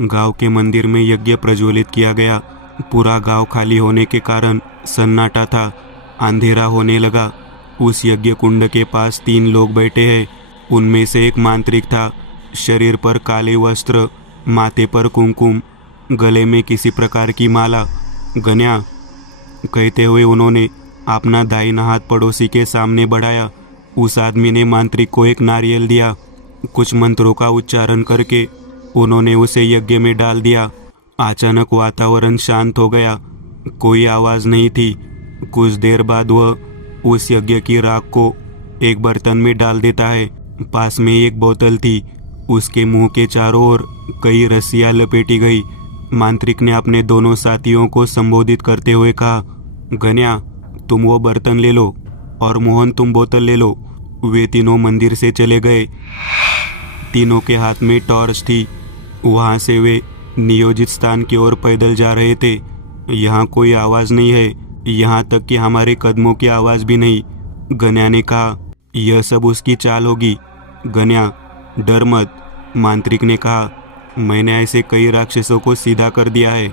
गांव के मंदिर में यज्ञ प्रज्वलित किया गया। पूरा गांव खाली होने के कारण सन्नाटा था। अंधेरा होने लगा। उस यज्ञ कुंड के पास 3 लोग बैठे हैं। उनमें से एक मांत्रिक था। शरीर पर काले वस्त्र, माथे पर कुमकुम, गले में किसी प्रकार की माला। गन्या, कहते हुए उन्होंने अपना दाहिना हाथ पड़ोसी के सामने बढ़ाया। उस आदमी ने मांत्रिक को एक नारियल दिया। कुछ मंत्रों का उच्चारण करके उन्होंने उसे यज्ञ में डाल दिया। अचानक वातावरण शांत हो गया। कोई आवाज़ नहीं थी। कुछ देर बाद वह उस यज्ञ की राख को एक बर्तन में डाल देता है। पास में एक बोतल थी। उसके मुंह के चारों ओर कई रस्सियां लपेटी गई। मांत्रिक ने अपने दोनों साथियों को संबोधित करते हुए कहा, गन्या, तुम वो बर्तन ले लो और मोहन तुम बोतल ले लो। वे तीनों मंदिर से चले गए। तीनों के हाथ में टॉर्च थी। वहाँ से वे नियोजित स्थान की ओर पैदल जा रहे थे। यहाँ कोई आवाज़ नहीं है, यहाँ तक कि हमारे कदमों की आवाज़ भी नहीं। गन्या ने कहा, यह सब उसकी चाल होगी। गन्या, डर मत। मांत्रिक ने कहा, मैंने ऐसे कई राक्षसों को सीधा कर दिया है।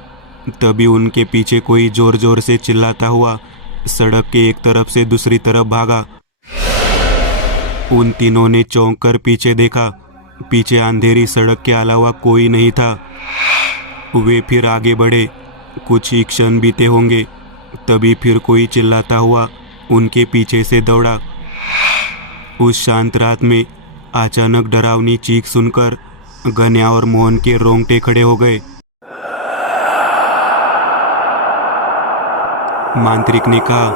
तभी उनके पीछे कोई जोर जोर से चिल्लाता हुआ सड़क के एक तरफ से दूसरी तरफ भागा। उन तीनों ने चौंक कर पीछे देखा। पीछे अंधेरी सड़क के अलावा कोई नहीं था। वे फिर आगे बढ़े। कुछ ही क्षण बीते होंगे। तभी फिर कोई चिल्लाता हुआ उनके पीछे से दौड़ा। उस शांत रात में अचानक डरावनी चीख सुनकर गन्या और मोहन के रोंगटे खड़े हो गए। मांत्रिक ने कहा,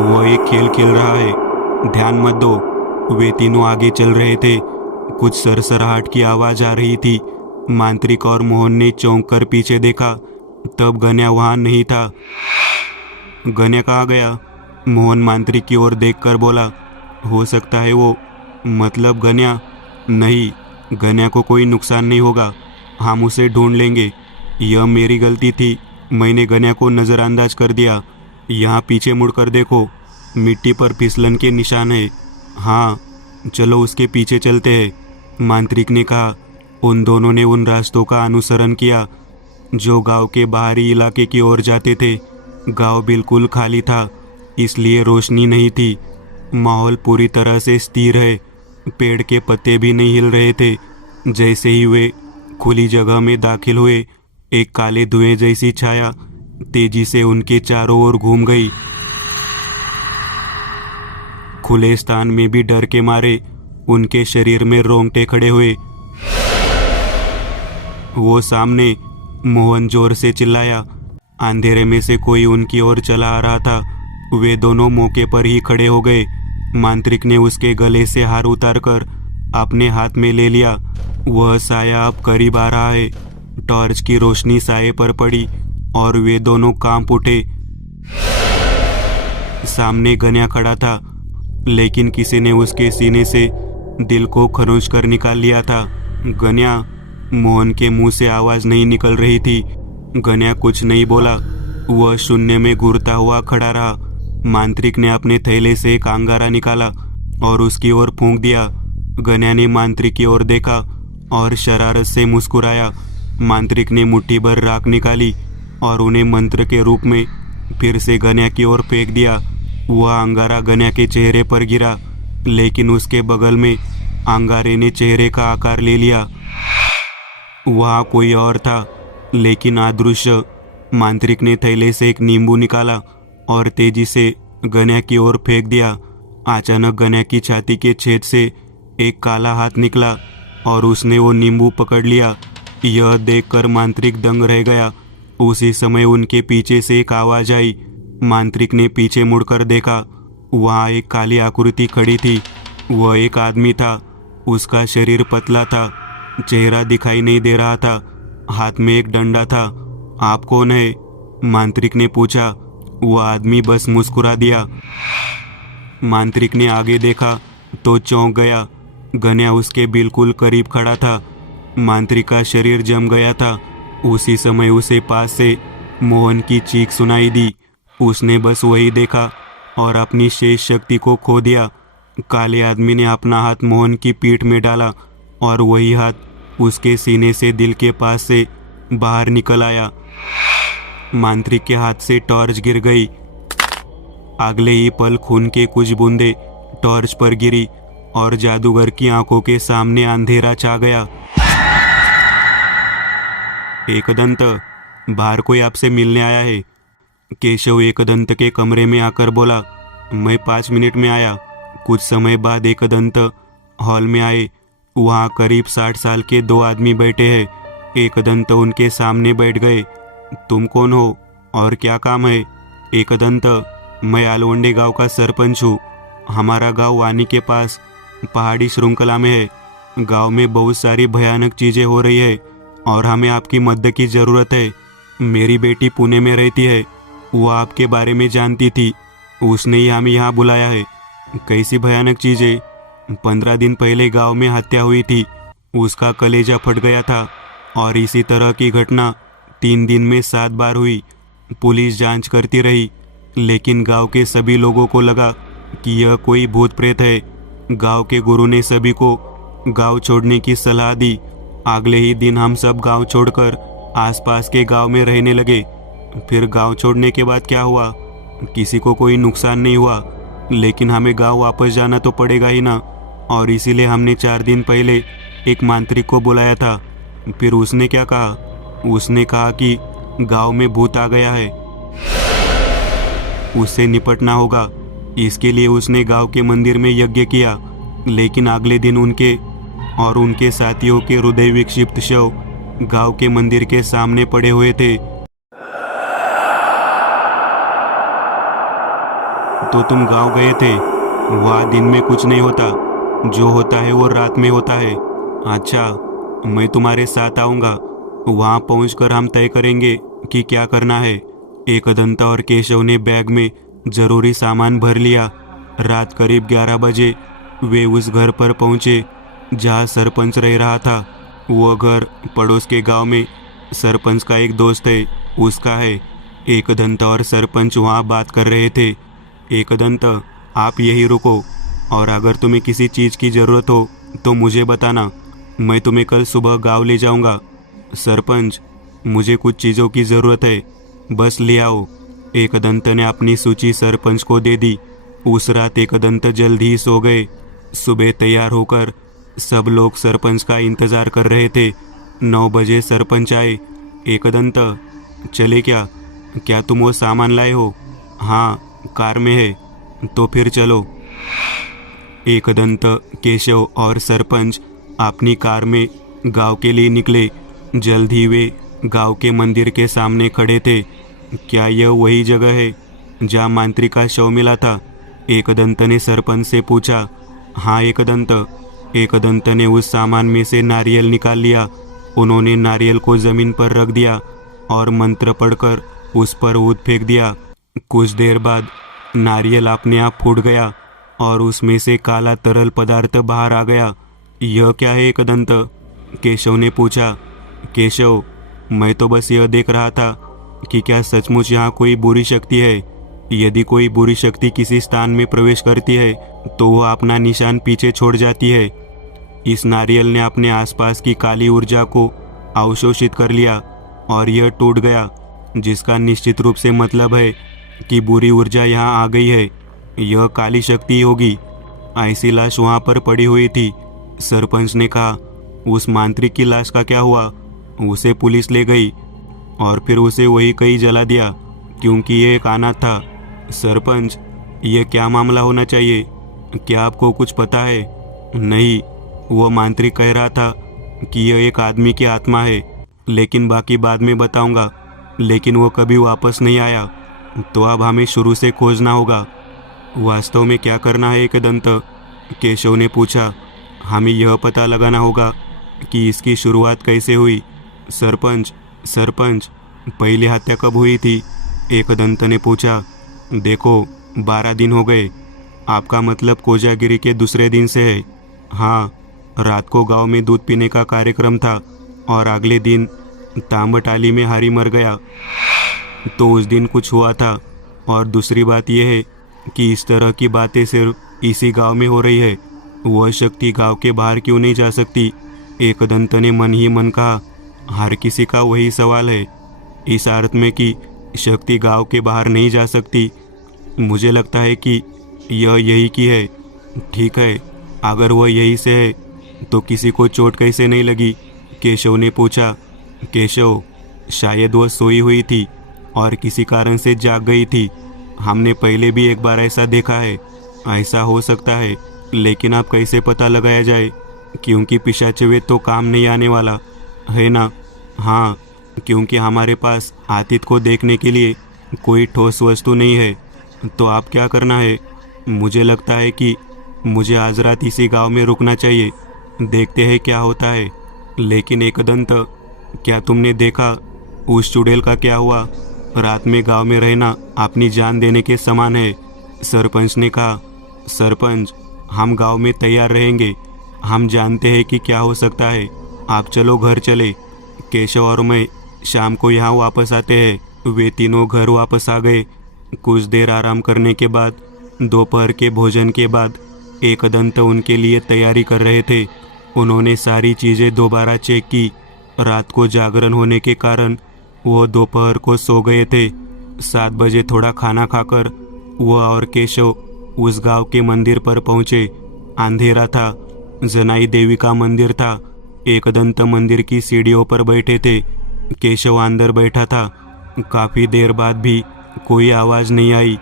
वह एक खेल खेल रहा है, ध्यान मत दो। वे तीनों आगे चल रहे थे। कुछ सरसराहट की आवाज़ आ रही थी। मांत्रिक और मोहन ने चौंक कर पीछे देखा। तब गन्या वहाँ नहीं था। गन्या कहाँ गया? मोहन मांत्रिक की ओर देखकर बोला, हो सकता है वो, मतलब गन्या? नहीं, गन्या को कोई नुकसान नहीं होगा, हम उसे ढूंढ लेंगे। यह मेरी गलती थी, मैंने गन्या को नज़रअंदाज कर दिया। यहाँ पीछे मुड़कर देखो, मिट्टी पर फिसलन के निशान है। हाँ, चलो उसके पीछे चलते हैं। मांत्रिक ने कहा। उन दोनों ने उन रास्तों का अनुसरण किया जो गांव के बाहरी इलाके की ओर जाते थे। गांव बिल्कुल खाली था, इसलिए रोशनी नहीं थी। माहौल पूरी तरह से स्थिर है। पेड़ के पत्ते भी नहीं हिल रहे थे। जैसे ही वे खुली जगह में दाखिल हुए, एक काले धुएं जैसी छाया तेजी से उनके चारों ओर घूम गई। खुले स्थान में भी डर के मारे उनके शरीर में रोंगटे खड़े हुए। वो सामने, मोहन जोर से चिल्लाया। अंधेरे में से कोई उनकी ओर चला आ रहा था। वे दोनों मौके पर ही खड़े हो गए। मांत्रिक ने उसके गले से हार उतारकर अपने हाथ में ले लिया। वह साया अब करीब आ रहा है। टॉर्च की रोशनी साये पर पड़ी और वे दोनों कांप उठे। सामने गन्या खड़ा था, लेकिन किसी ने उसके सीने से दिल को खरोंच कर निकाल लिया था। गन्या, मोहन के मुंह से आवाज़ नहीं निकल रही थी। गन्या कुछ नहीं बोला। वह शून्य में घूरता हुआ खड़ा रहा। मांत्रिक ने अपने थैले से एक अंगारा निकाला और उसकी ओर फूंक दिया। गन्या ने मांत्रिक की ओर देखा और शरारत से मुस्कुराया। मांत्रिक ने मुट्ठी भर राख निकाली और उन्हें मंत्र के रूप में फिर से गन्या की ओर फेंक दिया। वह अंगारा गन्या के चेहरे पर गिरा, लेकिन उसके बगल में अंगारे ने चेहरे का आकार ले लिया। वहाँ कोई और था, लेकिन अदृश्य। मांत्रिक ने थैले से एक नींबू निकाला और तेजी से गन्या की ओर फेंक दिया। अचानक गन्या की छाती के छेद से एक काला हाथ निकला और उसने वो नींबू पकड़ लिया। यह देखकर मांत्रिक दंग रह गया। उसी समय उनके पीछे से एक आवाज़ आई। मांत्रिक ने पीछे मुड़कर देखा। वहाँ एक काली आकृति खड़ी थी। वह एक आदमी था। उसका शरीर पतला था, चेहरा दिखाई नहीं दे रहा था। हाथ में एक डंडा था। आप कौन है? मांत्रिक ने पूछा। वह आदमी बस मुस्कुरा दिया। मांत्रिक ने आगे देखा तो चौंक गया। गन्या उसके बिल्कुल करीब खड़ा था। मांत्रिक का शरीर जम गया था। उसी समय उसे पास से मोहन की चीख सुनाई दी। उसने बस वही देखा और अपनी शेष शक्ति को खो दिया। काले आदमी ने अपना हाथ मोहन की पीठ में डाला और वही हाथ उसके सीने से दिल के पास से बाहर निकल आया। मांत्रिक के हाथ से टॉर्च गिर गई। अगले ही पल खून के कुछ बूंदे टॉर्च पर गिरी और जादूगर की आंखों के सामने अंधेरा छा गया। एकदंत, बाहर कोई आपसे मिलने आया है। केशव एकदंत के कमरे में आकर बोला। मैं 5 मिनट में आया। कुछ समय बाद एकदंत हॉल में आए। वहाँ करीब 60 साल के 2 आदमी बैठे हैं। एकदंत उनके सामने बैठ गए। तुम कौन हो और क्या काम है? एकदंत, मैं आलवंडे गांव का सरपंच हूँ। हमारा गांव वानी के पास पहाड़ी श्रृंखला में है। गांव में बहुत सारी भयानक चीज़ें हो रही है और हमें आपकी मदद की ज़रूरत है। मेरी बेटी पुणे में रहती है। वो आपके बारे में जानती थी, उसने ही हमें यहाँ बुलाया है। कैसी भयानक चीज़ें? 15 दिन पहले गांव में हत्या हुई थी। उसका कलेजा फट गया था और इसी तरह की घटना 3 दिन में 7 बार हुई। पुलिस जांच करती रही, लेकिन गांव के सभी लोगों को लगा कि यह कोई भूत प्रेत है। गांव के गुरु ने सभी को गांव छोड़ने की सलाह दी। अगले ही दिन हम सब गांव छोड़कर आसपास के गांव में रहने लगे। फिर गांव छोड़ने के बाद क्या हुआ? किसी को कोई नुकसान नहीं हुआ, लेकिन हमें गांव वापस जाना तो पड़ेगा ही ना। और इसीलिए हमने 4 दिन पहले एक मांत्रिक को बुलाया था। फिर उसने क्या कहा? उसने कहा कि गांव में भूत आ गया है, उससे निपटना होगा। इसके लिए उसने गांव के मंदिर में यज्ञ किया। लेकिन अगले दिन उनके और उनके साथियों के हृदय विक्षिप्त शव गांव के मंदिर के सामने पड़े हुए थे। तो तुम गांव गए थे? वहाँ दिन में कुछ नहीं होता, जो होता है वो रात में होता है। अच्छा, मैं तुम्हारे साथ आऊँगा। वहाँ पहुँचकर हम तय करेंगे कि क्या करना है। एकदंत और केशव ने बैग में जरूरी सामान भर लिया। रात करीब 11 बजे वे उस घर पर पहुँचे जहाँ सरपंच रह रहा था। वो घर पड़ोस के गांव में सरपंच का एक दोस्त है, उसका है। एकदंत और सरपंच वहाँ बात कर रहे थे। एकदंत, आप यहीं रुको और अगर तुम्हें किसी चीज़ की ज़रूरत हो तो मुझे बताना। मैं तुम्हें कल सुबह गांव ले जाऊंगा। सरपंच, मुझे कुछ चीज़ों की ज़रूरत है, बस ले आओ। एकदंत ने अपनी सूची सरपंच को दे दी। उस रात एकदंत जल्द ही सो गए। सुबह तैयार होकर सब लोग सरपंच का इंतज़ार कर रहे थे। 9 बजे सरपंच आए। एकदंत, चले क्या? क्या तुम वो सामान लाए हो? हाँ, कार में है। तो फिर चलो। एकदंत, केशव और सरपंच अपनी कार में गांव के लिए निकले। जल्द ही वे गांव के मंदिर के सामने खड़े थे। क्या यह वही जगह है जहाँ मांत्रिक का शव मिला था? एकदंत ने सरपंच से पूछा। हाँ एकदंत। एकदंत ने उस सामान में से नारियल निकाल लिया। उन्होंने नारियल को जमीन पर रख दिया और मंत्र पढ़कर उस पर ऊद फेंक दिया। कुछ देर बाद नारियल अपने आप फूट गया और उसमें से काला तरल पदार्थ बाहर आ गया। यह क्या है एकदंत? केशव ने पूछा। केशव, मैं तो बस यह देख रहा था कि क्या सचमुच यहाँ कोई बुरी शक्ति है। यदि कोई बुरी शक्ति किसी स्थान में प्रवेश करती है तो वह अपना निशान पीछे छोड़ जाती है। इस नारियल ने अपने आसपास की काली ऊर्जा को अवशोषित कर लिया और यह टूट गया, जिसका निश्चित रूप से मतलब है कि बुरी ऊर्जा यहाँ आ गई है। यह काली शक्ति होगी। ऐसी लाश वहाँ पर पड़ी हुई थी। सरपंच ने कहा। उस मांत्रिक की लाश का क्या हुआ? उसे पुलिस ले गई और फिर उसे वही कहीं जला दिया, क्योंकि ये एक अनाथ था। सरपंच, ये क्या मामला होना चाहिए? क्या आपको कुछ पता है? नहीं, वह मांत्रिक कह रहा था कि यह एक आदमी की आत्मा है, लेकिन बाकी बाद में बताऊंगा। लेकिन वो कभी वापस नहीं आया, तो अब हमें शुरू से खोजना होगा। वास्तव में क्या करना है एकदंत? केशव ने पूछा। हमें यह पता लगाना होगा कि इसकी शुरुआत कैसे हुई। सरपंच, पहली हत्या कब हुई थी? एकदंत ने पूछा। देखो, 12 दिन हो गए। आपका मतलब कोजागिरी के दूसरे दिन से है? हाँ, रात को गांव में दूध पीने का कार्यक्रम था और अगले दिन तांबटाली में हारी मर गया, तो उस दिन कुछ हुआ था। और दूसरी बात यह है कि इस तरह की बातें सिर्फ इसी गांव में हो रही है। वह शक्ति गांव के बाहर क्यों नहीं जा सकती? एकदंत ने मन ही मन कहा। हर किसी का वही सवाल है, इस अर्थ में कि शक्ति गांव के बाहर नहीं जा सकती। मुझे लगता है कि यह यही की है। ठीक है, अगर वह यही से है तो किसी को चोट कैसे नहीं लगी? केशव ने पूछा। केशव, शायद वह सोई हुई थी और किसी कारण से जाग गई थी। हमने पहले भी एक बार ऐसा देखा है। ऐसा हो सकता है, लेकिन अब कैसे पता लगाया जाए? क्योंकि पिशाचवे तो काम नहीं आने वाला है ना? हाँ, क्योंकि हमारे पास आतिथ को देखने के लिए कोई ठोस वस्तु नहीं है। तो आप क्या करना है? मुझे लगता है कि मुझे आज रात इसी गांव में रुकना चाहिए। देखते हैं क्या होता है। लेकिन एकदंत, क्या तुमने देखा उस चुड़ैल का क्या हुआ? रात में गांव में रहना अपनी जान देने के समान है, सरपंच ने कहा। सरपंच, हम गांव में तैयार रहेंगे। हम जानते हैं कि क्या हो सकता है। आप चलो घर चले। केशव और मैं शाम को यहाँ वापस आते हैं। वे तीनों घर वापस आ गए। कुछ देर आराम करने के बाद, दोपहर के भोजन के बाद, एकदंत उनके लिए तैयारी कर रहे थे। उन्होंने सारी चीज़ें दोबारा चेक की। रात को जागरण होने के कारण वो दोपहर को सो गए थे। 7 बजे थोड़ा खाना खाकर वह और केशव उस गांव के मंदिर पर पहुंचे। अंधेरा था। जनाई देवी का मंदिर था। एकदंत मंदिर की सीढ़ियों पर बैठे थे। केशव अंदर बैठा था। काफी देर बाद भी कोई आवाज नहीं आई।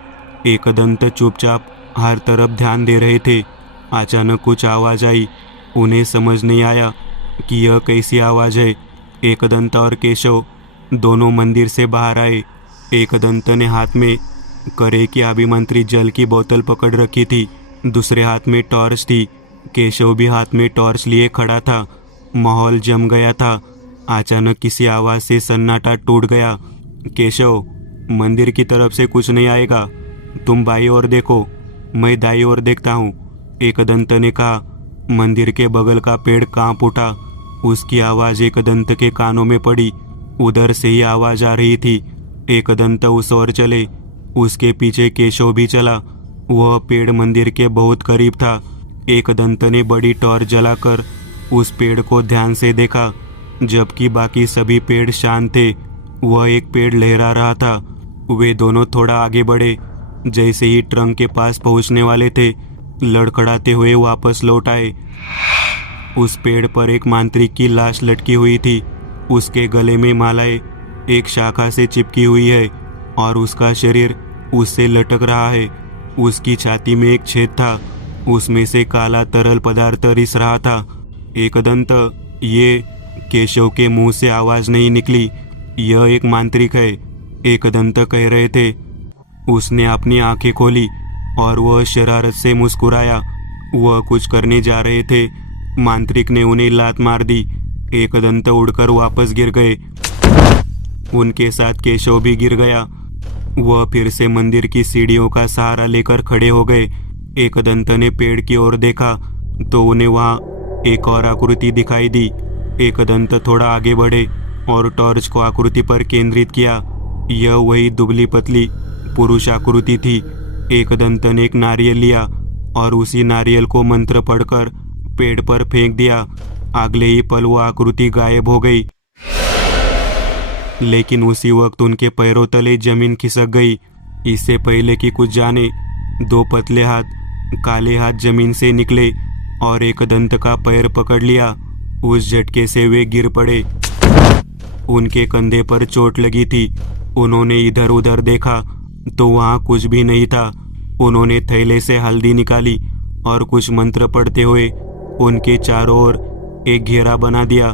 एकदंत चुपचाप हर तरफ ध्यान दे रहे थे। अचानक कुछ आवाज आई। उन्हें समझ नहीं आया कि यह कैसी आवाज है। एकदंत और केशव दोनों मंदिर से बाहर आए। एकदंत ने हाथ में करे की अभिमंत्रित जल की बोतल पकड़ रखी थी। दूसरे हाथ में टॉर्च थी। केशव भी हाथ में टॉर्च लिए खड़ा था। माहौल जम गया था। अचानक किसी आवाज से सन्नाटा टूट गया। केशव, मंदिर की तरफ से कुछ नहीं आएगा। तुम बाईं ओर देखो, मैं दाईं ओर देखता हूँ, एकदंत ने कहा। मंदिर के बगल का पेड़ कांप उठा। उसकी आवाज एकदंत के कानों में पड़ी। उधर से ही आवाज आ रही थी। एकदंत उस ओर चले। उसके पीछे केशव भी चला। वह पेड़ मंदिर के बहुत करीब था। एकदंत ने बड़ी टॉर्च जलाकर उस पेड़ को ध्यान से देखा। जबकि बाकी सभी पेड़ शांत थे, वह एक पेड़ लहरा रहा था। वे दोनों थोड़ा आगे बढ़े। जैसे ही ट्रंक के पास पहुंचने वाले थे, लड़खड़ाते हुए वापस लौट आए। उस पेड़ पर एक मांत्रिक की लाश लटकी हुई थी। उसके गले में मालाएं एक शाखा से चिपकी हुई है और उसका शरीर उससे लटक रहा है। उसकी छाती में एक छेद था। उसमें से काला तरल पदार्थ रिस रहा था। एकदंत, ये... केशव के मुंह से आवाज नहीं निकली। यह एक मांत्रिक है, एकदंत कह रहे थे। उसने अपनी आंखें खोली और वह शरारत से मुस्कुराया। वह कुछ करने जा रहे थे। मांत्रिक ने उन्हें लात मार दी। एकदंत उड़कर वापस गिर गए। उनके साथ केशव भी गिर गया। वह फिर से मंदिर की सीढ़ियों का सहारा लेकर खड़े हो गए। एकदंत ने पेड़ की ओर देखा तो उन्हें वहां एक और आकृति दिखाई दी। एकदंत थोड़ा आगे बढ़े और टॉर्च को आकृति पर केंद्रित किया। यह वही दुबली पतली पुरुष आकृति थी। एकदंत ने एक नारियल लिया और उसी नारियल को मंत्र पढ़कर पेड़ पर फेंक दिया। अगले ही पल वो आकृति गायब हो गई। लेकिन उसी वक्त उनके पैरों तले जमीन खिसक गई। इससे पहले कि कुछ जाने, 2 पतले हाथ, काले हाथ जमीन से निकले और एकदंत का पैर पकड़ लिया। उस झटके से वे गिर पड़े। उनके कंधे पर चोट लगी थी। उन्होंने इधर उधर देखा तो वहां कुछ भी नहीं था। उन्होंने थैले से हल्दी निकाली और कुछ मंत्र पढ़ते हुए उनके चारों ओर एक घेरा बना दिया।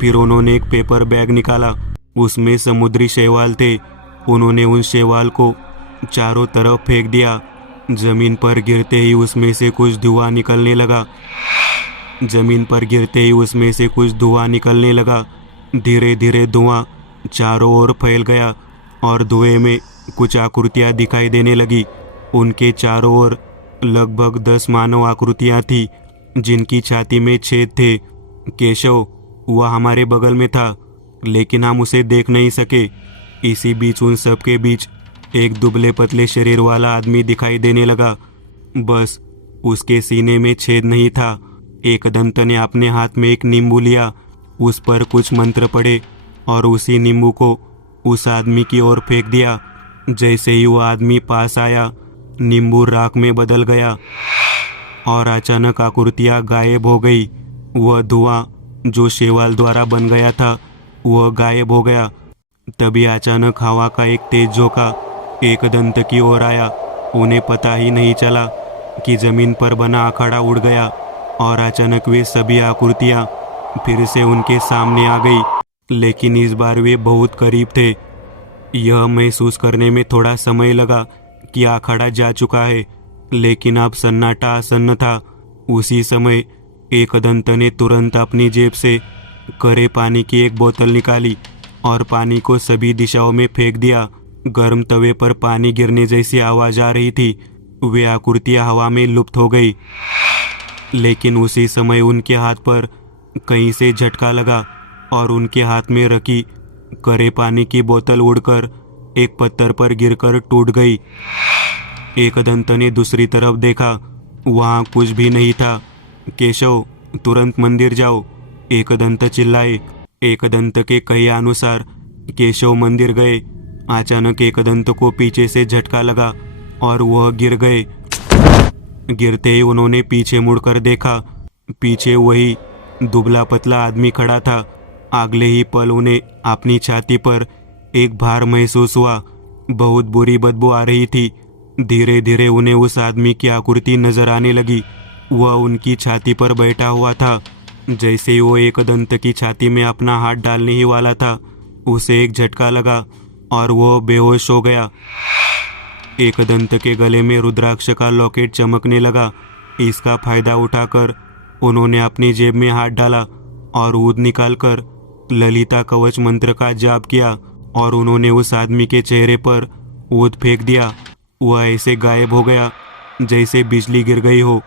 फिर उन्होंने एक पेपर बैग निकाला। उसमें समुद्री शैवाल थे। उन्होंने उन शैवाल को चारों तरफ फेंक दिया। जमीन पर गिरते ही उसमें से कुछ धुआं निकलने लगा। धीरे धीरे धुआं चारों ओर फैल गया और धुएं में कुछ आकृतियां दिखाई देने लगी। उनके चारों ओर लगभग 10 मानव आकृतियां थी जिनकी छाती में छेद थे। केशव, वह हमारे बगल में था लेकिन हम उसे देख नहीं सके। इसी बीच उन सब के बीच एक दुबले पतले शरीर वाला आदमी दिखाई देने लगा। बस उसके सीने में छेद नहीं था। एकदंत ने अपने हाथ में एक नींबू लिया। उस पर कुछ मंत्र पढ़े और उसी नींबू को उस आदमी की ओर फेंक दिया। जैसे ही वो आदमी पास आया, नींबू राख में बदल गया और अचानक आकृतियाँ गायब हो गई। वह धुआं जो शेवाल द्वारा बन गया था वह गायब हो गया। तभी अचानक हवा का एक तेज झोंका एकदंत की ओर आया। उन्हें पता ही नहीं चला कि जमीन पर बना अखाड़ा उड़ गया और अचानक वे सभी आकृतियाँ फिर से उनके सामने आ गई, लेकिन इस बार वे बहुत करीब थे। यह महसूस करने में थोड़ा समय लगा कि अखाड़ा जा चुका है, लेकिन अब सन्नाटा आसन्न था। उसी समय एकदंत ने तुरंत अपनी जेब से करे पानी की एक बोतल निकाली और पानी को सभी दिशाओं में फेंक दिया। गर्म तवे पर पानी गिरने जैसी आवाज आ रही थी। वे आकृतियाँ हवा में लुप्त हो गई, लेकिन उसी समय उनके हाथ पर कहीं से झटका लगा और उनके हाथ में रखी करे पानी की बोतल उड़कर एक पत्थर पर गिरकर टूट गई। एकदंत ने दूसरी तरफ देखा, वहाँ कुछ भी नहीं था। केशव, तुरंत मंदिर जाओ, एकदंत चिल्लाए। एकदंत के कहे अनुसार केशव मंदिर गए। अचानक एकदंत को पीछे से झटका लगा और वह गिर गए। गिरते ही उन्होंने पीछे मुड़कर देखा। पीछे वही दुबला पतला आदमी खड़ा था। अगले ही पल उन्हें अपनी छाती पर एक भार महसूस हुआ। बहुत बुरी बदबू आ रही थी। धीरे धीरे उन्हें उस आदमी की आकृति नजर आने लगी। वह उनकी छाती पर बैठा हुआ था। जैसे ही वो एकदंत की छाती में अपना हाथ डालने ही वाला था, उसे एक झटका लगा और वो बेहोश हो गया। एकदंत के गले में रुद्राक्ष का लॉकेट चमकने लगा। इसका फायदा उठाकर उन्होंने अपनी जेब में हाथ डाला और ऊद निकालकर ललिता कवच मंत्र का जाप किया और उन्होंने उस आदमी के चेहरे पर ऊद फेंक दिया। वह ऐसे गायब हो गया जैसे बिजली गिर गई हो।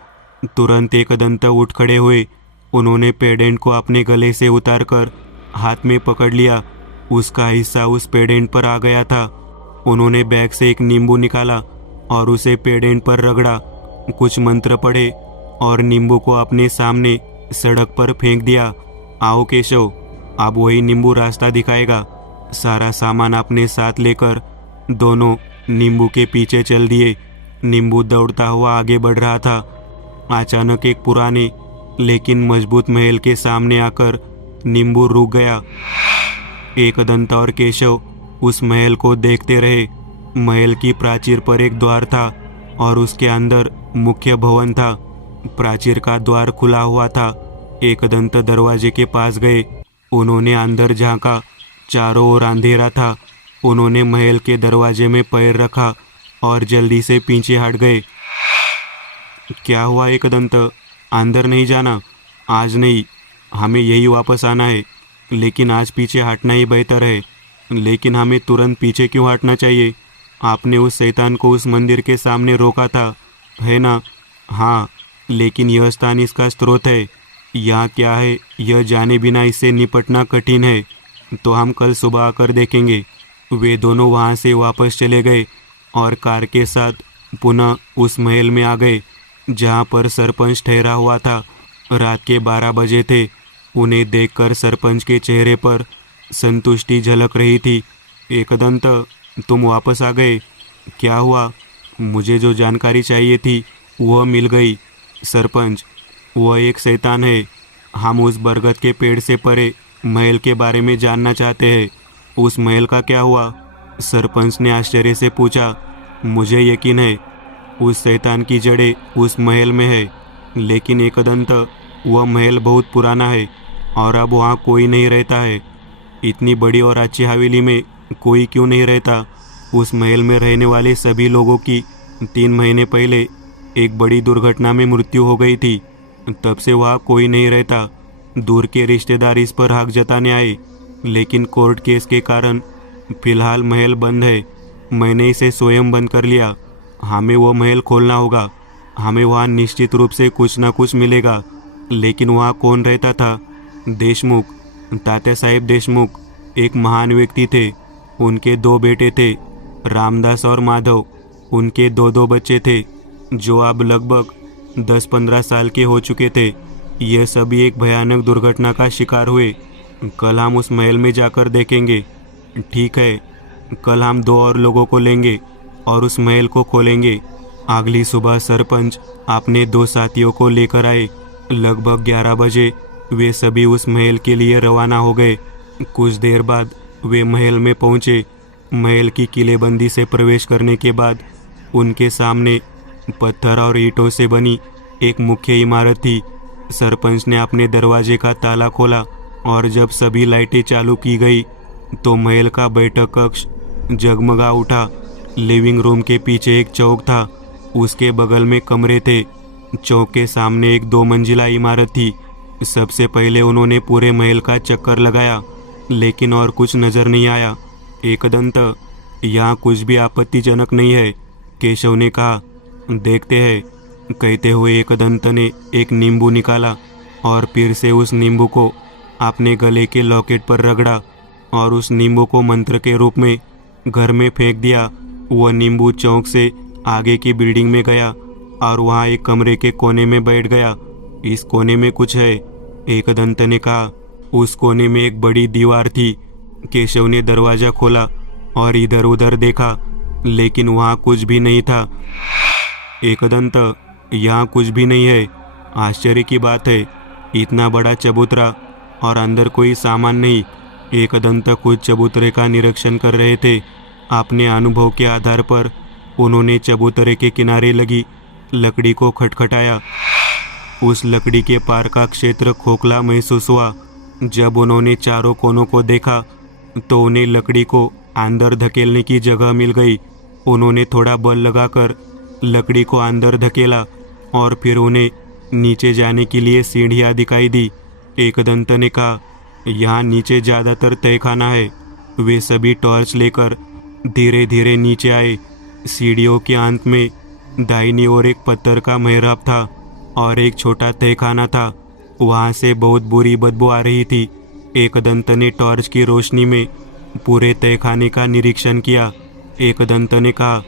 तुरंत एकदंत उठ खड़े हुए। उन्होंने पेडेंट को अपने गले से उतारकर हाथ में पकड़ लिया। उसका हिस्सा उस पेडेंट पर आ गया था। उन्होंने बैग से एक नींबू निकाला और उसे पेडेंट पर रगड़ा, कुछ मंत्र पढ़े और नींबू को अपने सामने सड़क पर फेंक दिया। आओ केशव, अब वही नींबू रास्ता दिखाएगा। सारा सामान अपने साथ लेकर दोनों नींबू के पीछे चल दिए। नींबू दौड़ता हुआ आगे बढ़ रहा था। अचानक एक पुराने लेकिन मजबूत महल के सामने आकर नींबू रुक गया। एकदंत और केशव उस महल को देखते रहे। महल की प्राचीर पर एक द्वार था और उसके अंदर मुख्य भवन था। प्राचीर का द्वार खुला हुआ था। एकदंत दरवाजे के पास गए। उन्होंने अंदर झांका। चारों ओर अंधेरा था। उन्होंने महल के दरवाजे में पैर रखा और जल्दी से पीछे हट गए। क्या हुआ एकदंत? अंदर नहीं जाना? आज नहीं, हमें यही वापस आना है, लेकिन आज पीछे हटना ही बेहतर है। लेकिन हमें तुरंत पीछे क्यों हटना चाहिए? आपने उस शैतान को उस मंदिर के सामने रोका था, है ना? हाँ, लेकिन यह स्थान इसका स्रोत है। यहाँ क्या है यह जाने बिना इससे निपटना कठिन है। तो हम कल सुबह आकर देखेंगे। वे दोनों वहाँ से वापस चले गए और कार के साथ पुनः उस महल में आ गए जहाँ पर सरपंच ठहरा हुआ था। रात के 12 बजे थे। उन्हें देखकर सरपंच के चेहरे पर संतुष्टि झलक रही थी। एकदंत, तुम वापस आ गए। क्या हुआ? मुझे जो जानकारी चाहिए थी वह मिल गई। सरपंच, वह एक शैतान है। हम उस बरगद के पेड़ से परे महल के बारे में जानना चाहते हैं। उस महल का क्या हुआ? सरपंच ने आश्चर्य से पूछा। मुझे यकीन है उस शैतान की जड़ें उस महल में है, लेकिन एकदंत, वह महल बहुत पुराना है और अब वहाँ कोई नहीं रहता है। इतनी बड़ी और अच्छी हवेली में कोई क्यों नहीं रहता? उस महल में रहने वाले सभी लोगों की 3 महीने पहले एक बड़ी दुर्घटना में मृत्यु हो गई थी। तब से वहाँ कोई नहीं रहता। दूर के रिश्तेदार इस पर हक जताने आए, लेकिन कोर्ट केस के कारण फिलहाल महल बंद है। मैंने इसे स्वयं बंद कर लिया। हमें वो महल खोलना होगा। हमें वहाँ निश्चित रूप से कुछ ना कुछ मिलेगा। लेकिन वहाँ कौन रहता था? देशमुख, तात्या साहेब देशमुख एक महान व्यक्ति थे। उनके 2 बेटे थे, रामदास और माधव। उनके 2 बच्चे थे जो अब लगभग 10-15 साल के हो चुके थे। यह सभी एक भयानक दुर्घटना का शिकार हुए। कल हम उस महल में जाकर देखेंगे। ठीक है, कल हम 2 और लोगों को लेंगे और उस महल को खोलेंगे। अगली सुबह सरपंच अपने 2 साथियों को लेकर आए। लगभग 11 बजे वे सभी उस महल के लिए रवाना हो गए। कुछ देर बाद वे महल में पहुंचे। महल की किलेबंदी से प्रवेश करने के बाद उनके सामने पत्थर और ईंटों से बनी एक मुख्य इमारत थी। सरपंच ने अपने दरवाजे का ताला खोला और जब सभी लाइटें चालू की गई तो महल का बैठक कक्ष जगमगा उठा। लिविंग रूम के पीछे एक चौक था, उसके बगल में कमरे थे। चौक के सामने एक 2 मंजिला इमारत थी। सबसे पहले उन्होंने पूरे महल का चक्कर लगाया, लेकिन और कुछ नजर नहीं आया। एकदंत, यहाँ कुछ भी आपत्तिजनक नहीं है, केशव ने कहा। देखते हैं, कहते हुए एकदंत ने एक नींबू निकाला और फिर से उस नींबू को अपने गले के लॉकेट पर रगड़ा और उस नींबू को मंत्र के रूप में घर में फेंक दिया। वह नींबू चौक से आगे की बिल्डिंग में गया और वहाँ एक कमरे के कोने में बैठ गया। इस कोने में कुछ है, एकदंत ने कहा। उस कोने में एक बड़ी दीवार थी। केशव ने दरवाजा खोला और इधर उधर देखा, लेकिन वहाँ कुछ भी नहीं था। एकदंत, यहाँ कुछ भी नहीं है। आश्चर्य की बात है, इतना बड़ा चबूतरा और अंदर कोई सामान नहीं। एकदंत खुद चबूतरे का निरीक्षण कर रहे थे। अपने अनुभव के आधार पर उन्होंने चबूतरे के किनारे लगी लकड़ी को खटखटाया। उस लकड़ी के पार का क्षेत्र खोखला महसूस हुआ। जब उन्होंने चारों कोनों को देखा तो उन्हें लकड़ी को अंदर धकेलने की जगह मिल गई। उन्होंने थोड़ा बल लगाकर लकड़ी को अंदर धकेला और फिर उन्हें नीचे जाने के लिए सीढ़ियाँ दिखाई दी। एकदंत ने कहा, यहाँ नीचे ज़्यादातर तहखाना है। वे सभी टॉर्च लेकर धीरे धीरे नीचे आए। सीढ़ियों के अंत में दाहिनी ओर एक पत्थर का मेहराब था और एक छोटा तहखाना था। वहाँ से बहुत बुरी बदबू आ रही थी। एकदंत ने टॉर्च की रोशनी में पूरे तहखाने का निरीक्षण किया। एकदंत ने कहा,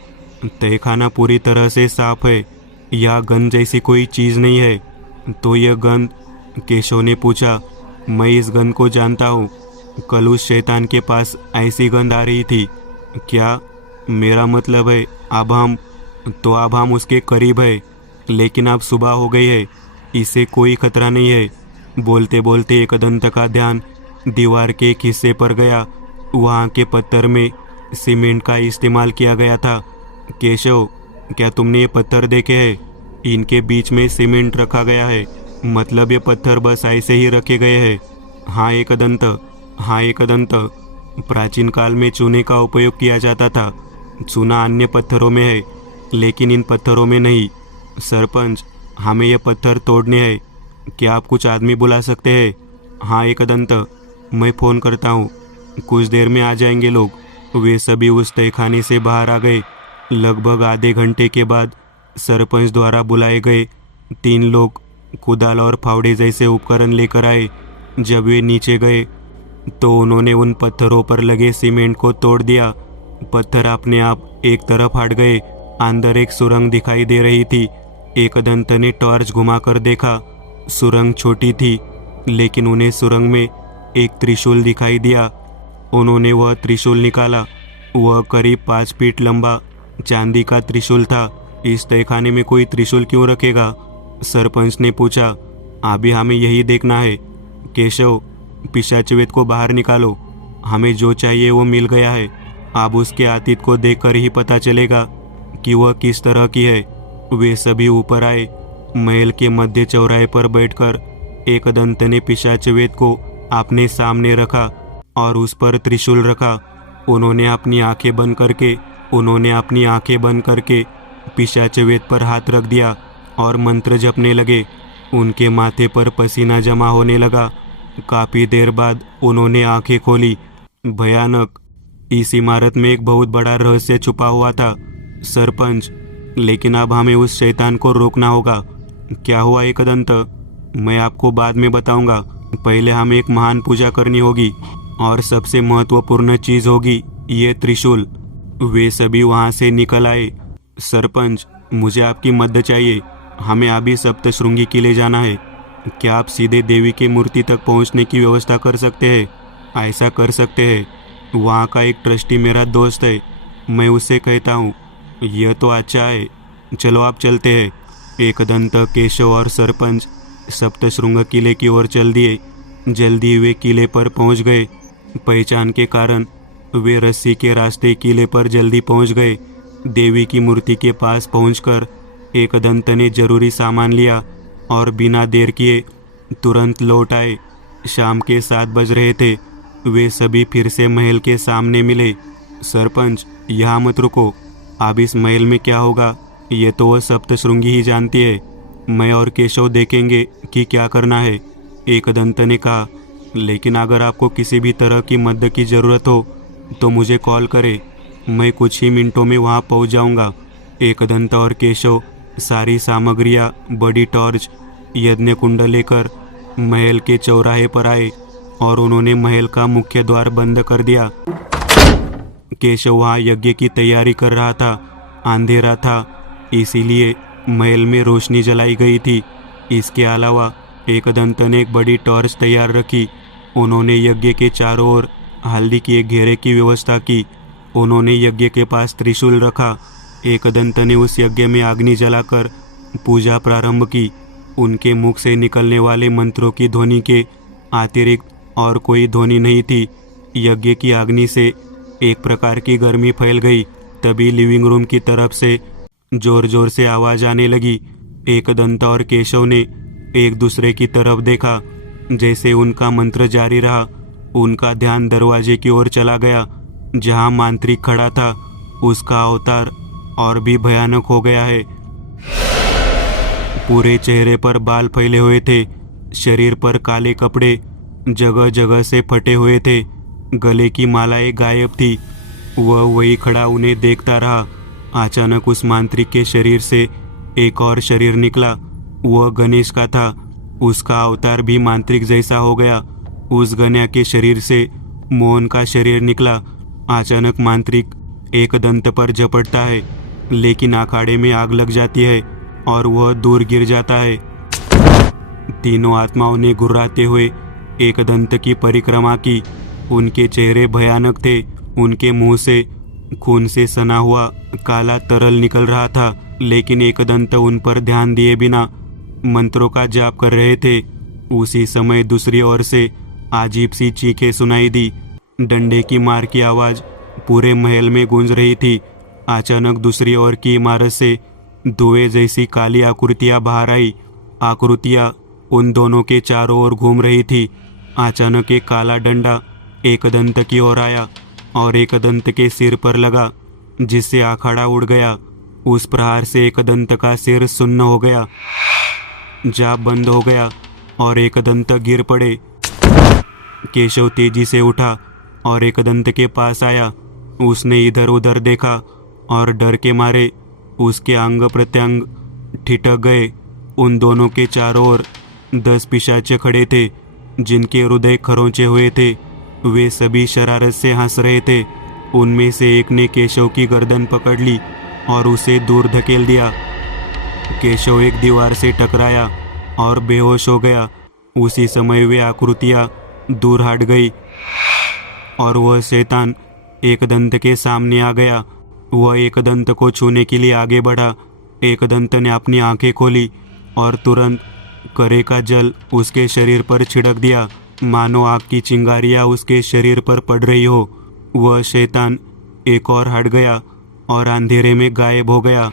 तहखाना पूरी तरह से साफ है, यह गंध जैसी कोई चीज़ नहीं है। तो यह गंध? केशव ने पूछा। मैं इस गंध को जानता हूँ, कल उस शैतान के पास ऐसी गंध आ रही थी। क्या? मेरा मतलब है अब हम उसके करीब है, लेकिन अब सुबह हो गई है, इससे कोई खतरा नहीं है। बोलते बोलते एकदंत का ध्यान दीवार के एक हिस्से पर गया। वहाँ के पत्थर में सीमेंट का इस्तेमाल किया गया था। केशव, क्या तुमने ये पत्थर देखे हैं? इनके बीच में सीमेंट रखा गया है, मतलब ये पत्थर बस ऐसे ही रखे गए हैं। हाँ एकदंत, प्राचीन काल में चूने का उपयोग किया जाता था। चूना अन्य पत्थरों में है, लेकिन इन पत्थरों में नहीं। सरपंच, हमें ये पत्थर तोड़ने हैं। क्या आप कुछ आदमी बुला सकते हैं? हाँ एकदंत, मैं फ़ोन करता हूँ, कुछ देर में आ जाएंगे लोग। वे सभी उस तहखाने से बाहर आ गए। लगभग आधे घंटे के बाद सरपंच द्वारा बुलाए गए 3 लोग कुदाल और फावड़े जैसे उपकरण लेकर आए। जब वे नीचे गए तो उन्होंने उन पत्थरों पर लगे सीमेंट को तोड़ दिया। पत्थर अपने आप एक तरफ हट गए। अंदर एक सुरंग दिखाई दे रही थी। एकदंत ने टॉर्च घुमाकर देखा। सुरंग छोटी थी, लेकिन उन्हें सुरंग में एक त्रिशूल दिखाई दिया। उन्होंने वह त्रिशूल निकाला। वह करीब 5 फीट लंबा चांदी का त्रिशूल था। इस तहखाने में कोई त्रिशूल क्यों रखेगा? सरपंच ने पूछा। अभी हमें यही देखना है। केशव, पिशाचवेद को बाहर निकालो, हमें जो चाहिए वो मिल गया है। अब उसके आतिथ को देखकर ही पता चलेगा कि वह किस तरह की है। वे सभी ऊपर आए। महल के मध्य चौराहे पर बैठकर एकदंत ने पिशाचवेद को अपने सामने रखा और उस पर त्रिशूल रखा। उन्होंने अपनी आंखें बंद करके पिशाचवेद पर हाथ रख दिया और मंत्र जपने लगे। उनके माथे पर पसीना जमा होने लगा। काफ़ी देर बाद उन्होंने आंखें खोली। भयानक, इस इमारत में एक बहुत बड़ा रहस्य छुपा हुआ था सरपंच, लेकिन अब हमें उस शैतान को रोकना होगा। क्या हुआ एकदंत? मैं आपको बाद में बताऊंगा। पहले हमें एक महान पूजा करनी होगी और सबसे महत्वपूर्ण चीज़ होगी ये त्रिशूल। वे सभी वहाँ से निकल आए। सरपंच, मुझे आपकी मदद चाहिए, हमें अभी सप्तशृंगी किले जाना है। क्या आप सीधे देवी की मूर्ति तक पहुंचने की व्यवस्था कर सकते हैं? ऐसा कर सकते हैं। वहाँ का एक ट्रस्टी मेरा दोस्त है, मैं उससे कहता हूँ। यह तो अच्छा है, चलो आप चलते हैं। एकदंत, केशव और सरपंच सप्तशृंग किले की ओर चल दिए। जल्दी वे किले पर पहुंच गए। पहचान के कारण वे रस्सी के रास्ते किले पर जल्दी पहुंच गए। देवी की मूर्ति के पास पहुंचकर एकदंत ने जरूरी सामान लिया और बिना देर किए तुरंत लौट आए। शाम के 7 बज रहे थे। वे सभी फिर से महल के सामने मिले। सरपंच, यहाँ मत रुको, अब इस महल में क्या होगा ये तो वह सप्तशृंगी ही जानती है। मैं और केशव देखेंगे कि क्या करना है, एकदंत ने कहा। लेकिन अगर आपको किसी भी तरह की मदद की ज़रूरत हो तो मुझे कॉल करें, मैं कुछ ही मिनटों में वहाँ पहुँच जाऊँगा। एकदंत और केशव सारी सामग्रियाँ, बड़ी टॉर्च, यज्ञ कुंड लेकर महल के चौराहे पर आए और उन्होंने महल का मुख्य द्वार बंद कर दिया। केशव वहाँ यज्ञ की तैयारी कर रहा था। अंधेरा था, इसीलिए महल में रोशनी जलाई गई थी। इसके अलावा एकदंत ने एक बड़ी टॉर्च तैयार रखी। उन्होंने यज्ञ के चारों ओर हल्दी के एक घेरे की व्यवस्था की। उन्होंने यज्ञ के पास त्रिशूल रखा। एकदंत ने उस यज्ञ में अग्नि जलाकर पूजा प्रारंभ की। उनके मुख से निकलने वाले मंत्रों की ध्वनि के अतिरिक्त और कोई ध्वनि नहीं थी। यज्ञ की अग्नि से एक प्रकार की गर्मी फैल गई। तभी लिविंग रूम की तरफ से जोर जोर से आवाज आने लगी। एकदंत और केशव ने एक दूसरे की तरफ देखा। जैसे उनका मंत्र जारी रहा, उनका ध्यान दरवाजे की ओर चला गया जहां मांत्रिक खड़ा था। उसका अवतार और भी भयानक हो गया है। पूरे चेहरे पर बाल फैले हुए थे, शरीर पर काले कपड़े जगह जगह से फटे हुए थे, गले की मालाएं गायब थी। वह वही खड़ा उन्हें देखता रहा। अचानक उस मांत्रिक के शरीर से एक और शरीर निकला। वह गणेश का था। उसका अवतार भी मांत्रिक जैसा हो गया। उस गण्या के शरीर से मोहन का शरीर निकला। अचानक मांत्रिक एकदंत पर झपटता है, लेकिन अखाड़े में आग लग जाती है और वह दूर गिर जाता है। तीनों आत्माओं ने गुर्राते हुए एकदंत की परिक्रमा की। उनके चेहरे भयानक थे। उनके मुंह से खून से सना हुआ काला तरल निकल रहा था, लेकिन एकदंत उन पर ध्यान दिए बिना मंत्रों का जाप कर रहे थे। उसी समय दूसरी ओर से अजीब सी चीखें सुनाई दी। डंडे की मार की आवाज पूरे महल में गूंज रही थी। अचानक दूसरी ओर की इमारत से धुएं जैसी काली आकृतियां बाहर आई। आकृतियां उन दोनों के चारों ओर घूम रही थी। अचानक एक काला डंडा एकदंत की ओर आया और एकदंत के सिर पर लगा, जिससे अखाड़ा उड़ गया। उस प्रहार से एकदंत का सिर सुन्न हो गया, जाप बंद हो गया और एकदंत गिर पड़े। केशव तेजी से उठा और एकदंत के पास आया। उसने इधर उधर देखा और डर के मारे उसके अंग प्रत्यंग ठिठक गए। उन दोनों के चारों ओर 10 पिशाच खड़े थे, जिनके हृदय खरोंचे हुए थे। वे सभी शरारत से हंस रहे थे। उनमें से एक ने केशव की गर्दन पकड़ ली और उसे दूर धकेल दिया। केशव एक दीवार से टकराया और बेहोश हो गया। उसी समय वे आकृतियां दूर हट गई और वह शैतान एकदंत के सामने आ गया। वह एकदंत को छूने के लिए आगे बढ़ा। एकदंत ने अपनी आंखें खोली और तुरंत करे का जल उसके शरीर पर छिड़क दिया, मानो आग की चिंगारियां उसके शरीर पर पड़ रही हो। वह शैतान एक और हट गया और अंधेरे में गायब हो गया।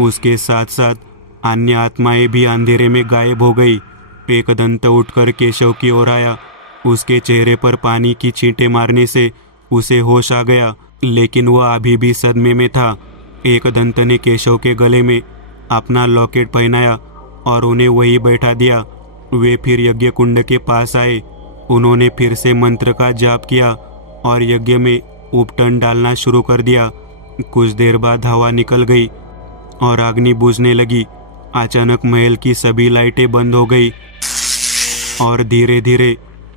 उसके साथ साथ अन्य आत्माएं भी अंधेरे में गायब हो गई। एकदंत उठकर केशव की ओर आया। उसके चेहरे पर पानी की छींटे मारने से उसे होश आ गया, लेकिन वह अभी भी सदमे में था। एकदंत ने केशव के गले में अपना लॉकेट पहनाया और उन्हें वहीं बैठा दिया। वे फिर यज्ञ कुंड के पास आए। उन्होंने फिर से मंत्र का जाप किया और यज्ञ में उपटन डालना शुरू कर दिया। कुछ देर बाद हवा निकल गई और अग्नि बुझने लगी। अचानक महल की सभी लाइटें बंद हो गई और धीरे धीरे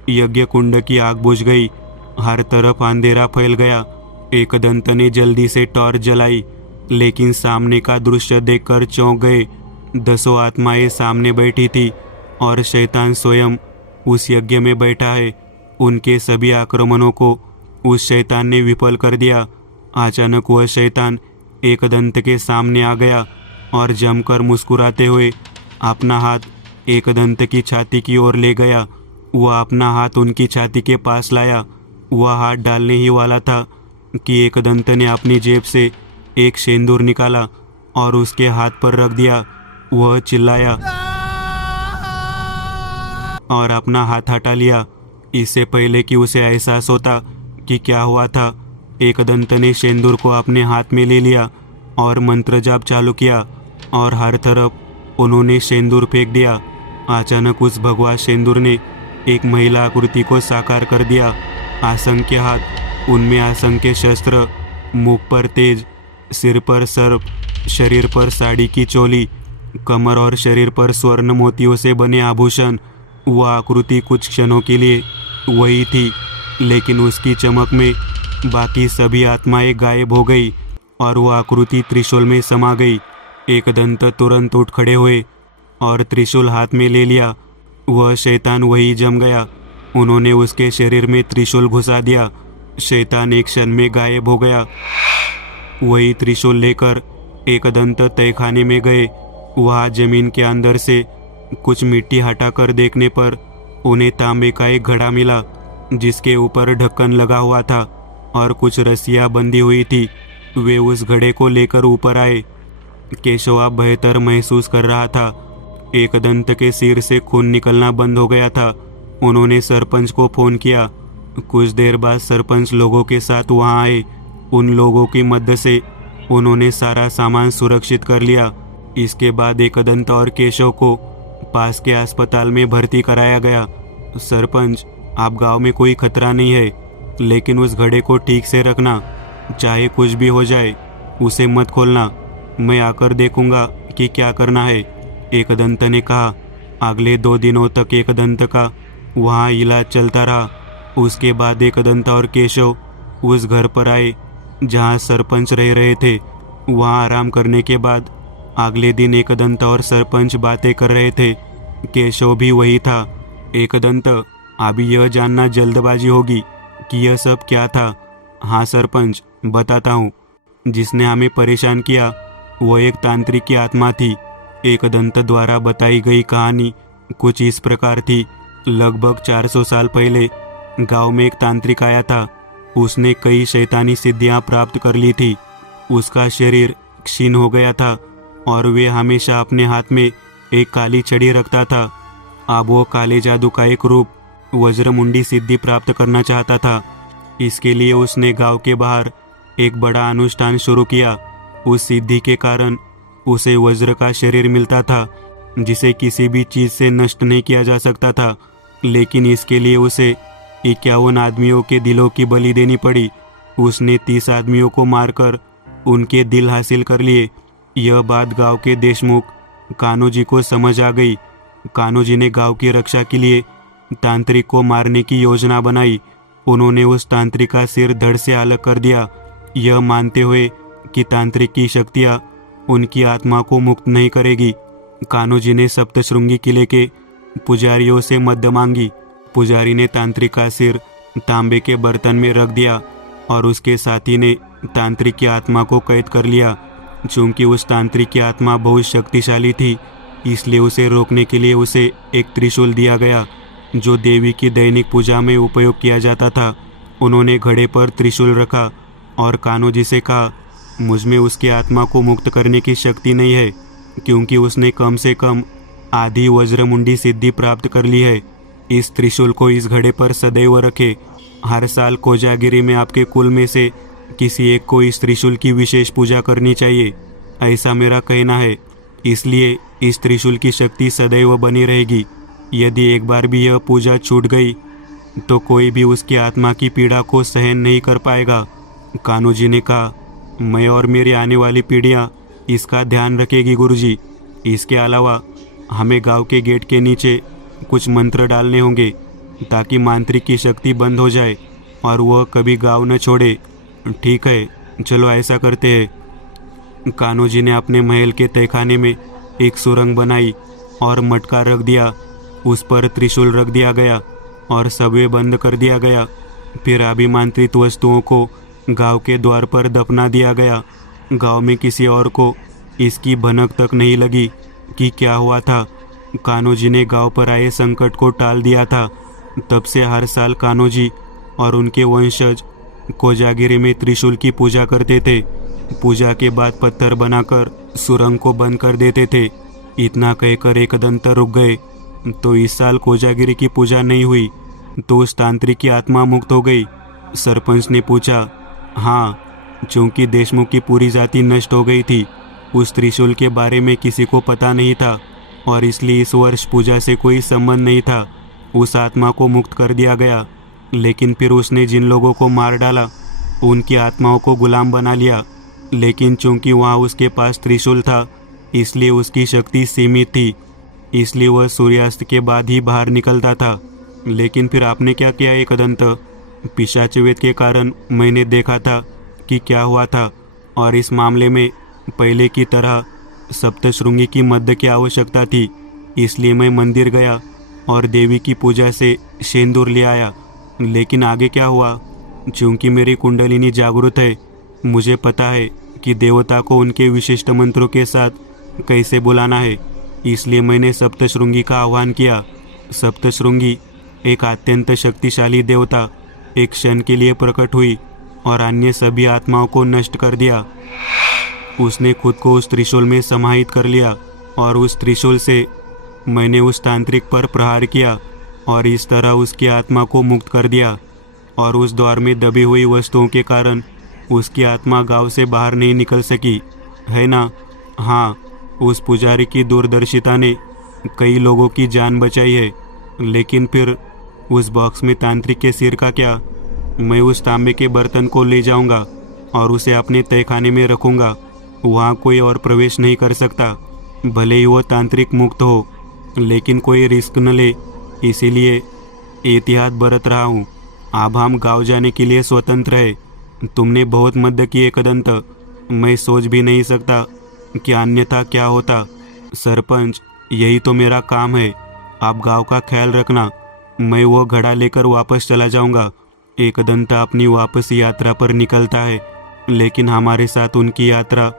यज्ञ कुंड की आग बुझ गई। हर तरफ अंधेरा फैल गया। एकदंत ने जल्दी से टॉर्च जलाई, लेकिन सामने का दृश्य देखकर चौंक गए। 10 आत्माएं सामने बैठी थी। और शैतान स्वयं उस यज्ञ में बैठा है। उनके सभी आक्रमणों को उस शैतान ने विफल कर दिया। अचानक वह शैतान एकदंत के सामने आ गया और जमकर मुस्कुराते हुए अपना हाथ एकदंत की छाती की ओर ले गया। वह अपना हाथ उनकी छाती के पास लाया। वह हाथ डालने ही वाला था कि एकदंत ने अपनी जेब से एक सिंदूर निकाला और उसके हाथ पर रख दिया। वह चिल्लाया और अपना हाथ हटा लिया। इससे पहले कि उसे एहसास होता कि क्या हुआ था, एकदंत ने सिंदूर को अपने हाथ में ले लिया और मंत्र जाप चालू किया और हर तरफ उन्होंने सिंदूर फेंक दिया। अचानक उस भगवा सिंदूर ने एक महिला आकृति को साकार कर दिया। असंख्य हाथ, उनमें असंख्य शस्त्र, मुख पर तेज, सिर पर सर्प, शरीर पर साड़ी की चोली, कमर और शरीर पर स्वर्ण मोतियों से बने आभूषण। वह आकृति कुछ क्षणों के लिए वही थी, लेकिन उसकी चमक में बाकी सभी आत्माएं गायब हो गई और वह आकृति त्रिशूल में समा गई। एकदंत तुरंत उठ खड़े हुए और त्रिशूल हाथ में ले लिया। वह शैतान वही जम गया। उन्होंने उसके शरीर में त्रिशूल घुसा दिया। शैतान एक क्षण में गायब हो गया। वही त्रिशूल लेकर एकदंत तहखाने में गए। वहाँ जमीन के अंदर से कुछ मिट्टी हटाकर देखने पर उन्हें तांबे का एक घड़ा मिला, जिसके ऊपर ढक्कन लगा हुआ था और कुछ रस्सियाँ बंधी हुई थी। वे उस घड़े को लेकर ऊपर आए। केशव अब बेहतर महसूस कर रहा था। एकदंत के सिर से खून निकलना बंद हो गया था। उन्होंने सरपंच को फोन किया। कुछ देर बाद सरपंच लोगों के साथ वहां आए। उन लोगों की मदद से उन्होंने सारा सामान सुरक्षित कर लिया। इसके बाद एकदंत और केशव को पास के अस्पताल में भर्ती कराया गया। सरपंच, आप गांव में कोई खतरा नहीं है, लेकिन उस घड़े को ठीक से रखना। चाहे कुछ भी हो जाए, उसे मत खोलना। मैं आकर देखूंगा कि क्या करना है, एकदंत ने कहा। अगले 2 दिनों तक एकदंत का वहाँ इलाज चलता रहा। उसके बाद एकदंत और केशव उस घर पर आए जहाँ सरपंच रह रहे थे। वहाँ आराम करने के बाद अगले दिन एकदंत और सरपंच बातें कर रहे थे। केशव भी वही था। एकदंत, अभी यह जानना जल्दबाजी होगी कि यह सब क्या था। हाँ सरपंच, बताता हूँ। जिसने हमें परेशान किया वह एक तांत्रिक की आत्मा थी। एकदंत द्वारा बताई गई कहानी कुछ इस प्रकार थी। लगभग 400 साल पहले गांव में एक तांत्रिक आया था। उसने कई शैतानी सिद्धियां प्राप्त कर ली थी। उसका शरीर क्षीण हो गया था और वे हमेशा अपने हाथ में एक काली छड़ी रखता था। अब वो काले जादू का एक रूप वज्रमुंडी सिद्धि प्राप्त करना चाहता था। इसके लिए उसने गांव के बाहर एक बड़ा अनुष्ठान शुरू किया। उस सिद्धि के कारण उसे वज्र का शरीर मिलता था, जिसे किसी भी चीज़ से नष्ट नहीं किया जा सकता था। लेकिन इसके लिए उसे 51 आदमियों के दिलों की बलि देनी पड़ी। उसने 30 आदमियों को मारकर उनके दिल हासिल कर लिए। यह बात गांव के देशमुख कान्होजी को समझ आ गई। कान्होजी ने गांव की रक्षा के लिए तांत्रिक को मारने की योजना बनाई। उन्होंने उस तांत्रिक का सिर धड़ से अलग कर दिया, यह मानते हुए कि तांत्रिक की शक्तियाँ उनकी आत्मा को मुक्त नहीं करेगी। कान्होजी ने सप्तशृंगी किले के पुजारियों से मदद मांगी। पुजारी ने तांत्रिक का सिर तांबे के बर्तन में रख दिया और उसके साथी ने तांत्रिक की आत्मा को कैद कर लिया। चूंकि उस तांत्रिक की आत्मा बहुत शक्तिशाली थी, इसलिए उसे रोकने के लिए उसे एक त्रिशूल दिया गया, जो देवी की दैनिक पूजा में उपयोग किया जाता था। उन्होंने घड़े पर त्रिशूल रखा और कान्होजी से कहा, मुझमें उसकी आत्मा को मुक्त करने की शक्ति नहीं है, क्योंकि उसने कम से कम आधी वज्रमुंडी सिद्धि प्राप्त कर ली है। इस त्रिशूल को इस घड़े पर सदैव रखे। हर साल कोजागिरी में आपके कुल में से किसी एक को इस त्रिशूल की विशेष पूजा करनी चाहिए, ऐसा मेरा कहना है। इसलिए इस त्रिशूल की शक्ति सदैव बनी रहेगी। यदि एक बार भी यह पूजा छूट गई तो कोई भी उसकी आत्मा की पीड़ा को सहन नहीं कर पाएगा। कान्होजी ने कहा, मैं और मेरी आने वाली पीढ़ियाँ इसका ध्यान रखेगी गुरुजी। इसके अलावा हमें गांव के गेट के नीचे कुछ मंत्र डालने होंगे ताकि मांत्रिक की शक्ति बंद हो जाए और वह कभी गांव न छोड़े। ठीक है, चलो ऐसा करते हैं। कान्होजी ने अपने महल के तहखाने में एक सुरंग बनाई और मटका रख दिया। उस पर त्रिशूल रख दिया गया और सबवे बंद कर दिया गया। फिर अभिमंत्रित वस्तुओं को गांव के द्वार पर दफना दिया गया। गांव में किसी और को इसकी भनक तक नहीं लगी कि क्या हुआ था। कान्होजी ने गांव पर आए संकट को टाल दिया था। तब से हर साल कान्होजी और उनके वंशज कोजागिरी में त्रिशूल की पूजा करते थे। पूजा के बाद पत्थर बनाकर सुरंग को बंद कर देते थे। इतना कहकर एकदंत रुक गए। तो इस साल कोजागिरी की पूजा नहीं हुई तो उस तांत्रिक की आत्मा मुक्त हो गई। सरपंच ने पूछा। हाँ, चूंकि देशमुख की पूरी जाति नष्ट हो गई थी, उस त्रिशूल के बारे में किसी को पता नहीं था और इसलिए इस वर्ष पूजा से कोई संबंध नहीं था। उस आत्मा को मुक्त कर दिया गया, लेकिन फिर उसने जिन लोगों को मार डाला उनकी आत्माओं को गुलाम बना लिया। लेकिन चूंकि वहाँ उसके पास त्रिशूल था इसलिए उसकी शक्ति सीमित थी, इसलिए वह सूर्यास्त के बाद ही बाहर निकलता था। लेकिन फिर आपने क्या किया एकदंत? पिशाचवेद के कारण मैंने देखा था कि क्या हुआ था और इस मामले में पहले की तरह सप्तशृंगी की मध्य की आवश्यकता थी। इसलिए मैं मंदिर गया और देवी की पूजा से शेंदूर ले आया। लेकिन आगे क्या हुआ? चूंकि मेरी कुंडलिनी जागृत है, मुझे पता है कि देवता को उनके विशिष्ट मंत्रों के साथ कैसे बुलाना है। इसलिए मैंने सप्तशृंगी का आह्वान किया। सप्तशृंगी एक अत्यंत शक्तिशाली देवता एक क्षण के लिए प्रकट हुई और अन्य सभी आत्माओं को नष्ट कर दिया। उसने खुद को उस त्रिशूल में समाहित कर लिया और उस त्रिशूल से मैंने उस तांत्रिक पर प्रहार किया और इस तरह उसकी आत्मा को मुक्त कर दिया। और उस द्वार में दबी हुई वस्तुओं के कारण उसकी आत्मा गांव से बाहर नहीं निकल सकी, है ना? हाँ, उस पुजारी की दूरदर्शिता ने कई लोगों की जान बचाई है। लेकिन फिर उस बॉक्स में तांत्रिक के सिर का क्या? मैं उस तांबे के बर्तन को ले जाऊंगा और उसे अपने तहखाने में रखूंगा। वहाँ कोई और प्रवेश नहीं कर सकता। भले ही वो तांत्रिक मुक्त हो, लेकिन कोई रिस्क न ले, इसीलिए एहतियात बरत रहा हूँ। अब हम गाँव जाने के लिए स्वतंत्र है। तुमने बहुत मदद की एकदंत। मैं सोच भी नहीं सकता कि अन्यथा क्या होता। सरपंच, यही तो मेरा काम है। आप गांव का ख्याल रखना। मैं वो घड़ा लेकर वापस चला जाऊंगा। एकदंत अपनी वापसी यात्रा पर निकलता है, लेकिन हमारे साथ उनकी यात्रा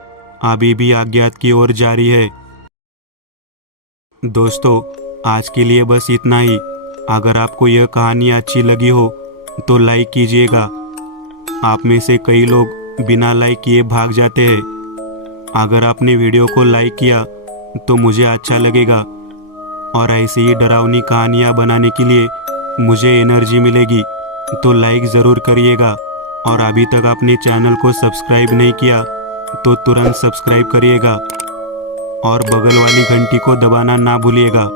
अभी भी अज्ञात की ओर जारी है। दोस्तों, आज के लिए बस इतना ही। अगर आपको यह कहानी अच्छी लगी हो तो लाइक कीजिएगा। आप में से कई लोग बिना लाइक किए भाग जाते हैं। अगर आपने वीडियो को लाइक किया तो मुझे अच्छा लगेगा और ऐसी ही डरावनी कहानियाँ बनाने के लिए मुझे एनर्जी मिलेगी। तो लाइक ज़रूर करिएगा और अभी तक आपने चैनल को सब्सक्राइब नहीं किया तो तुरंत सब्सक्राइब करिएगा और बगल वाली घंटी को दबाना ना भूलिएगा।